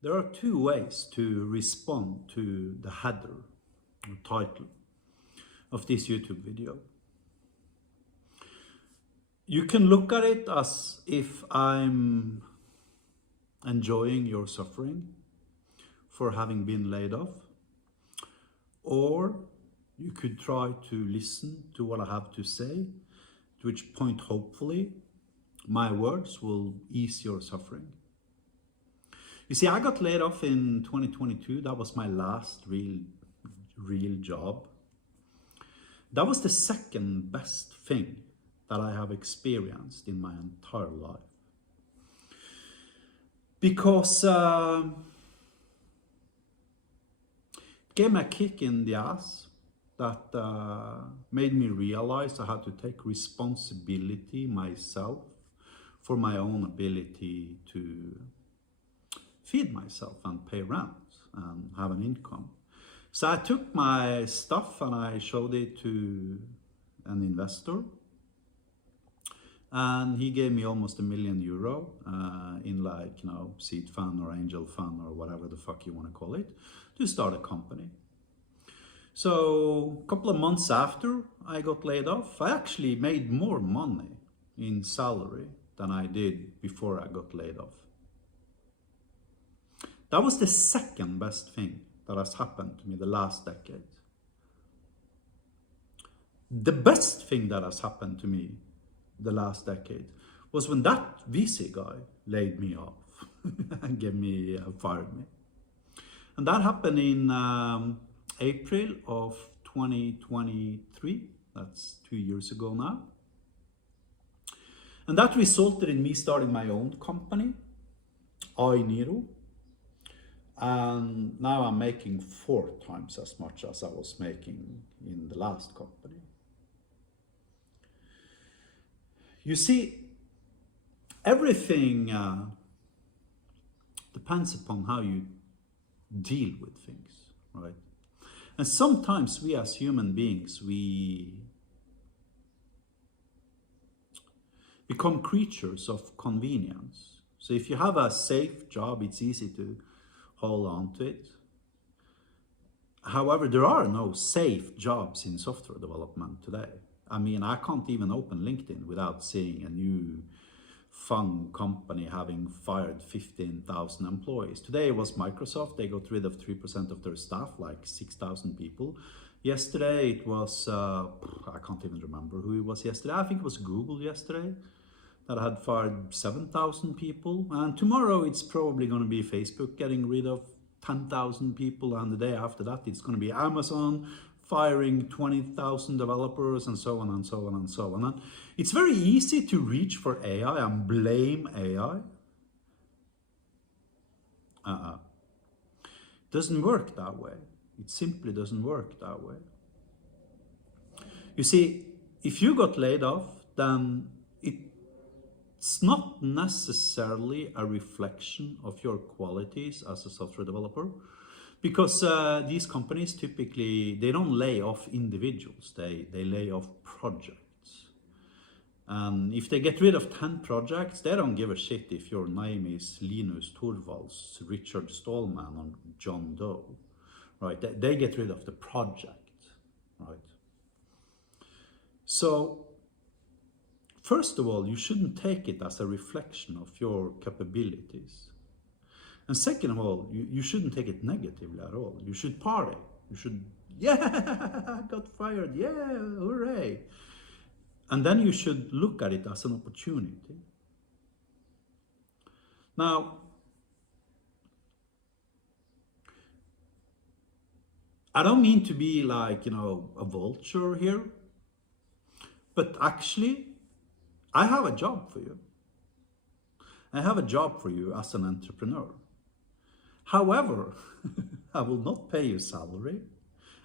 There are two ways to respond to the header or title of this YouTube video. You can look at it as if I'm enjoying your suffering for having been laid off, or you could try to listen to what I have to say, to which point hopefully my words will ease your suffering. You see, I got laid off in 2022. That was my last real job. That was the second best thing that I have experienced in my entire life. Because it gave me a kick in the ass that made me realize I had to take responsibility myself for my own ability to feed myself and pay rent and have an income. So I took my stuff and I showed it to an investor, and he gave me almost €1 million in, like, you know, seed fund or angel fund or whatever the fuck you want to call it, to start a company. So a couple of months after I got laid off, I actually made more money in salary than I did before I got laid off. That was the second best thing that has happened to me the last decade. The best thing that has happened to me the last decade was when that VC guy laid me off and fired me. And that happened in April of 2023. That's 2 years ago now. And that resulted in me starting my own company, iNiro. And now I'm making 4 times as much as I was making in the last company. You see, everything depends upon how you deal with things, right? And sometimes we as human beings, we become creatures of convenience. So if you have a safe job, it's easy to hold on to it. However, there are no safe jobs in software development today. I mean, I can't even open LinkedIn without seeing a new FAANG company having fired 15,000 employees. Today it was Microsoft. They got rid of 3% of their staff, like 6,000 people. Yesterday it was, I can't even remember who it was yesterday. I think it was Google yesterday that had fired 7,000 people. And tomorrow it's probably going to be Facebook getting rid of 10,000 people. And the day after that, it's going to be Amazon firing 20,000 developers, and so on and so on and so on. And it's very easy to reach for AI and blame AI. It doesn't work that way. It simply doesn't work that way. You see, if you got laid off, then it's not necessarily a reflection of your qualities as a software developer, because these companies typically, they don't lay off individuals, they lay off projects. And if they get rid of 10 projects, they don't give a shit if your name is Linus Torvalds, Richard Stallman, or John Doe, right? They get rid of the project, right? So, first of all, you shouldn't take it as a reflection of your capabilities. And second of all, you shouldn't take it negatively at all. You should party. You should, yeah, I got fired, yeah, hooray. And then you should look at it as an opportunity. Now, I don't mean to be like, you know, a vulture here, but actually, I have a job for you. I have a job for you as an entrepreneur. However, I will not pay you salary.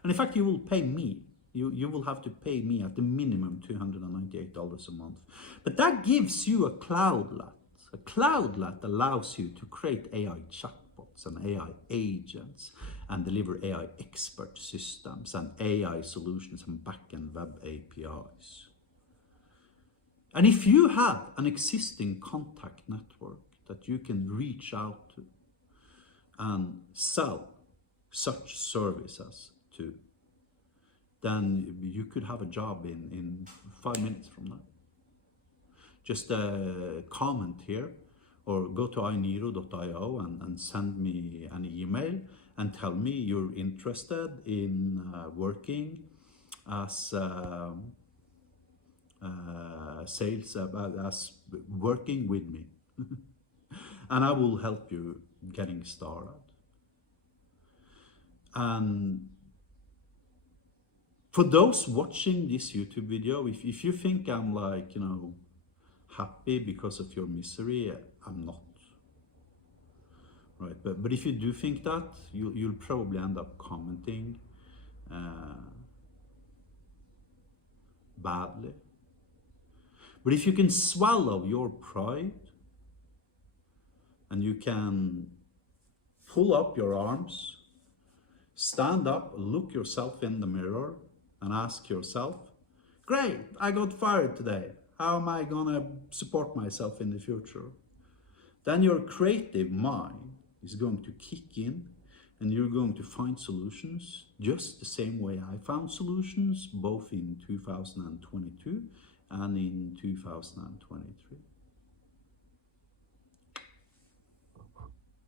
And in fact, you will pay me. You will have to pay me at the minimum $298 a month. But that gives you a cloudlet. A cloudlet allows you to create AI chatbots and AI agents and deliver AI expert systems and AI solutions and backend web APIs. And if you have an existing contact network that you can reach out to, and sell such services to, then you could have a job in 5 minutes from now. Just comment here or go to iniro.io and send me an email and tell me you're interested in working as sales, as working with me. And I will help you getting started. And for those watching this YouTube video, if you think I'm like, happy because of your misery, I'm not. Right? But if you do think that, you'll probably end up commenting badly. But if you can swallow your pride and you can pull up your arms, stand up, look yourself in the mirror and ask yourself, great, I got fired today. How am I gonna support myself in the future? Then your creative mind is going to kick in and you're going to find solutions just the same way I found solutions both in 2022 and in 2023.